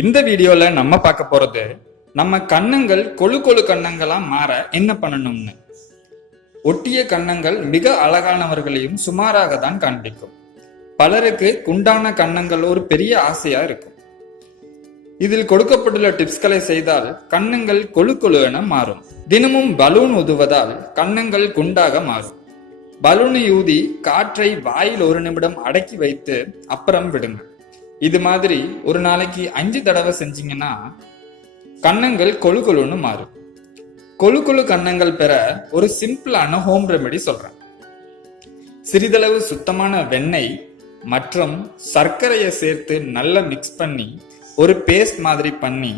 இந்த வீடியோல நம்ம பார்க்க போறது நம்ம கண்ணங்கள் கொழு கொழு கண்ணங்களா மாற என்ன பண்ணணும்னு. ஒட்டிய கண்ணங்கள் மிக அழகானவர்களையும் சுமாராக தான் காண்பிக்கும். பலருக்கு குண்டான கன்னங்கள் ஒரு பெரிய ஆசையா இருக்கும். இதில் கொடுக்கப்பட்டுள்ள டிப்ஸ்களை செய்தால் கண்ணங்கள் கொழு கொழு என மாறும். தினமும் பலூன் உதுவதால் கன்னங்கள் குண்டாக மாறும். பலூனை ஊதி காற்றை வாயில் ஒரு நிமிடம் அடக்கி வைத்து அப்புறம் விடுங்க. இது மாதிரி ஒரு நாளைக்கு அஞ்சு தடவை செஞ்சீங்கன்னா கன்னங்கள் கொழு கொழுன்னு மாறும். கொழு கொழு கன்னங்கள் பெற ஒரு சிம்பிளான ஹோம் ரெமெடி சொல்றேன். சிறிதளவு சுத்தமான வெண்ணெய் மற்றும் சர்க்கரையை சேர்த்து நல்லா மிக்ஸ் பண்ணி ஒரு பேஸ்ட் மாதிரி பண்ணி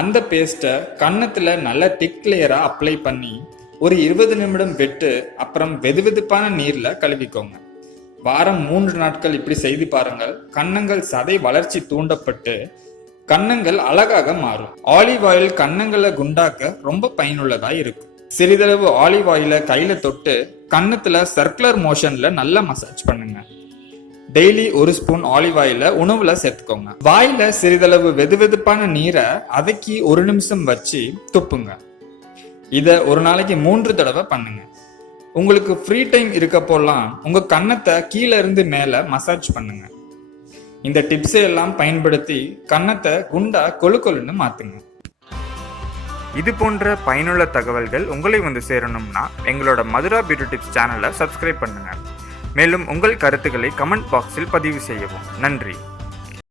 அந்த பேஸ்ட்டை கன்னத்தில் நல்ல திக் லேயராக அப்ளை பண்ணி ஒரு இருபது நிமிடம் விட்டு அப்புறம் வெதுவெதுப்பான நீர்ல கழுவிக்கோங்க. வாரம் மூன்று நாட்கள் இப்படி செய்து பாருங்கள். கன்னங்கள் சதை வளர்ச்சி தூண்டப்பட்டு கன்னங்கள் அழகாக மாறும். ஆலிவ் ஆயில் கன்னங்களை குண்டாக்க ரொம்ப பயனுள்ளதா இருக்கும். சிறிதளவு ஆலிவ் ஆயில கையில தொட்டு கன்னத்துல சர்க்குலர் மோஷன்ல நல்லா மசாஜ் பண்ணுங்க. டெய்லி ஒரு ஸ்பூன் ஆலிவ் ஆயில உணவுல சேர்த்துக்கோங்க. வாயில சிறிதளவு வெதுவெதுப்பான நீரை அதக்கி ஒரு நிமிஷம் வச்சு துப்புங்க. இதை ஒரு நாளைக்கு மூன்று தடவை பண்ணுங்க. உங்களுக்கு ஃப்ரீ டைம் இருக்கப்போலாம் உங்க கன்னத்தை கீழே இருந்து மேலே மசாஜ் பண்ணுங்க. இந்த டிப்ஸை எல்லாம் பயன்படுத்தி கன்னத்தை குண்டா கொழு கொழுன்னு மாத்துங்க. இது போன்ற பயனுள்ள தகவல்கள் உங்களை வந்து சேரணும்னா எங்களோட மதுரா பியூட்டி டிப்ஸ் சேனலை சப்ஸ்கிரைப் பண்ணுங்க. மேலும் உங்கள் கருத்துக்களை கமெண்ட் பாக்ஸில் பதிவு செய்யவும். நன்றி.